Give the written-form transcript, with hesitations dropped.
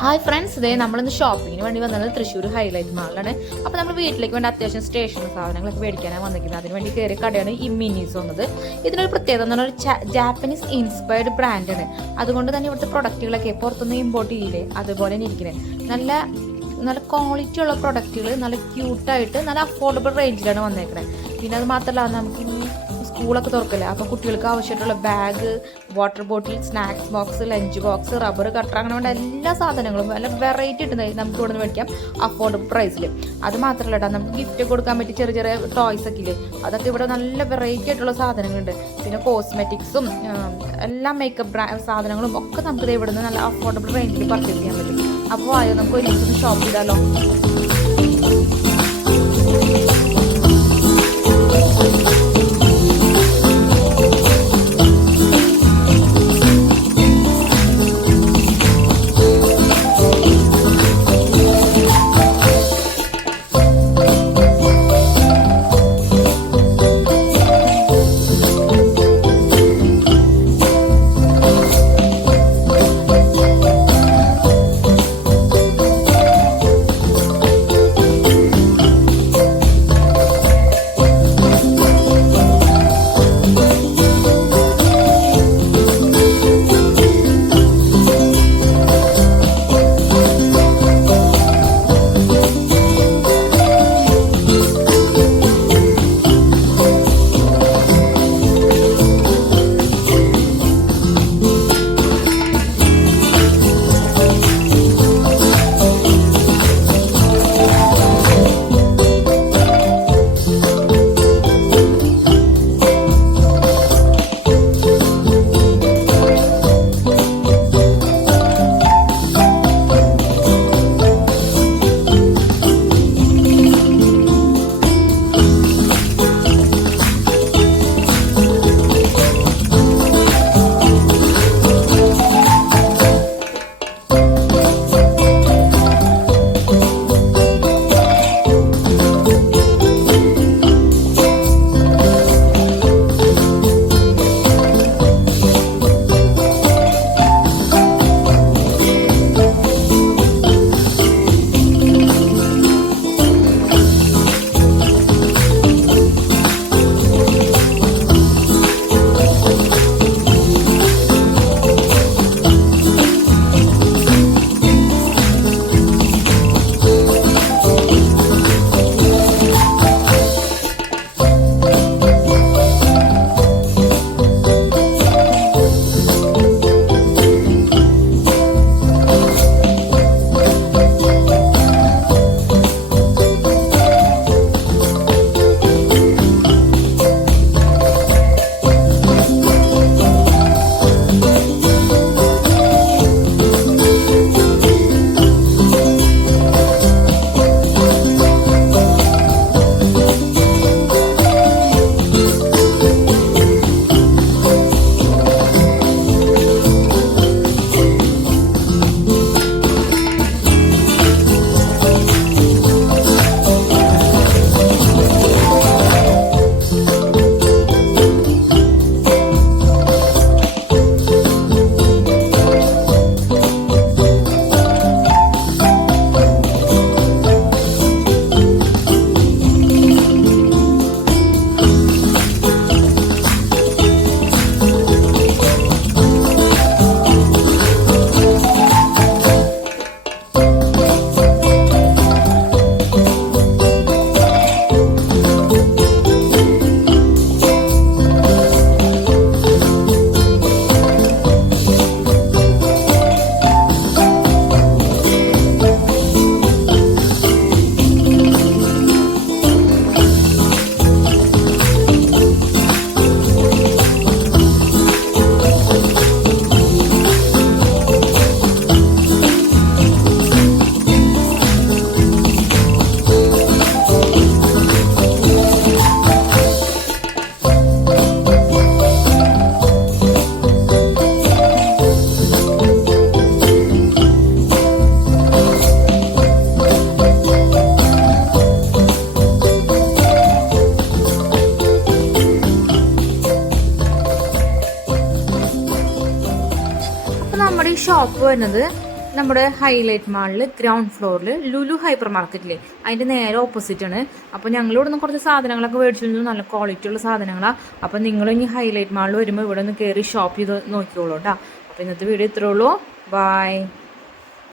Hi friends, ഇതേ നമ്മളിന്ന് ഷോപ്പിങ്ങിന് വേണ്ടി വന്നത് തൃശ്ശൂർ ഹൈലൈറ്റ് മാളിലാണ്. അപ്പോൾ നമ്മൾ വീട്ടിലേക്ക് വേണ്ടി അത്യാവശ്യം സ്റ്റേഷനറി സാധനങ്ങളൊക്കെ മേടിക്കാനാണ് വന്നിരിക്കുന്നത്. അതിന് വേണ്ടി കയറിയ കടയാണ് ഈ മിനീസ് വന്നത്. ഇതിനൊരു പ്രത്യേകത എന്ന് പറഞ്ഞാൽ ജാപ്പനീസ് ഇൻസ്പയർഡ് ബ്രാൻഡാണ്. അതുകൊണ്ട് തന്നെ ഇവിടുത്തെ പ്രൊഡക്റ്റുകളൊക്കെ പുറത്തുനിന്ന് ഇമ്പോർട്ട് ചെയ്യില്ലേ, അതുപോലെ തന്നെ ഇരിക്കുന്നത് നല്ല ക്വാളിറ്റി ഉള്ള പ്രൊഡക്റ്റുകൾ, നല്ല ക്യൂട്ടായിട്ട് നല്ല അഫോർഡബിൾ റേഞ്ചിലാണ് വന്നേക്കുന്നത്. പിന്നെ അത് മാത്രമല്ല, നമുക്ക് സ്കൂളൊക്കെ തുറക്കില്ല, അപ്പോൾ കുട്ടികൾക്ക് ആവശ്യമായിട്ടുള്ള bag, water bottle, snacks box, lunch box, rubber cutter, അങ്ങനെ വേണ്ട എല്ലാ സാധനങ്ങളും നല്ല വെറൈറ്റി ഇട്ടുണ്ട്. നമുക്ക് ഇവിടെ നിന്ന് മേടിക്കാം അഫോർഡബിൾ പ്രൈസിൽ. അത് മാത്രമല്ല കേട്ടോ, നമുക്ക് ഗിഫ്റ്റ് കൊടുക്കാൻ പറ്റി ചെറിയ ചെറിയ ടോയ്സ് ഒക്കെ ഇല്ലേ, അതൊക്കെ ഇവിടെ നല്ല വെറൈറ്റി ആയിട്ടുള്ള സാധനങ്ങളുണ്ട്. പിന്നെ കോസ്മെറ്റിക്സും എല്ലാ മേക്കപ്പ് സാധനങ്ങളും ഒക്കെ നമുക്ക് ഇവിടെ നിന്ന് നല്ല അഫോർഡബിൾ റേഞ്ചിൽ പർച്ചേസ് ചെയ്യാൻ പറ്റും. അപ്പോൾ ആയോ നമുക്ക് ഒരു ദിവസം ഷോപ്പ് ചെയ്താലോ? നമ്മുടെ ഈ ഷോപ്പ് വരുന്നത് നമ്മുടെ ഹൈലൈറ്റ് മാളിൽ ഗ്രൗണ്ട് ഫ്ലോറിൽ ലുലു ഹൈപ്പർ മാർക്കറ്റിലെ അതിൻ്റെ നേരെ ഓപ്പോസിറ്റ് ആണ്. അപ്പോൾ ഞങ്ങളിവിടെ നിന്ന് കുറച്ച് സാധനങ്ങളൊക്കെ മേടിച്ചു, നല്ല ക്വാളിറ്റി ഉള്ള സാധനങ്ങളാണ്. അപ്പോൾ നിങ്ങൾ ഇനി ഹൈലൈറ്റ് മാളിൽ വരുമ്പോൾ ഇവിടെ ഒന്ന് കയറി ഷോപ്പ് ചെയ്ത് നോക്കിക്കോളൂ കേട്ടോ. അപ്പോൾ ഇന്നത്തെ വീഡിയോ ഇത്രേ ഉള്ളൂ. ബൈ.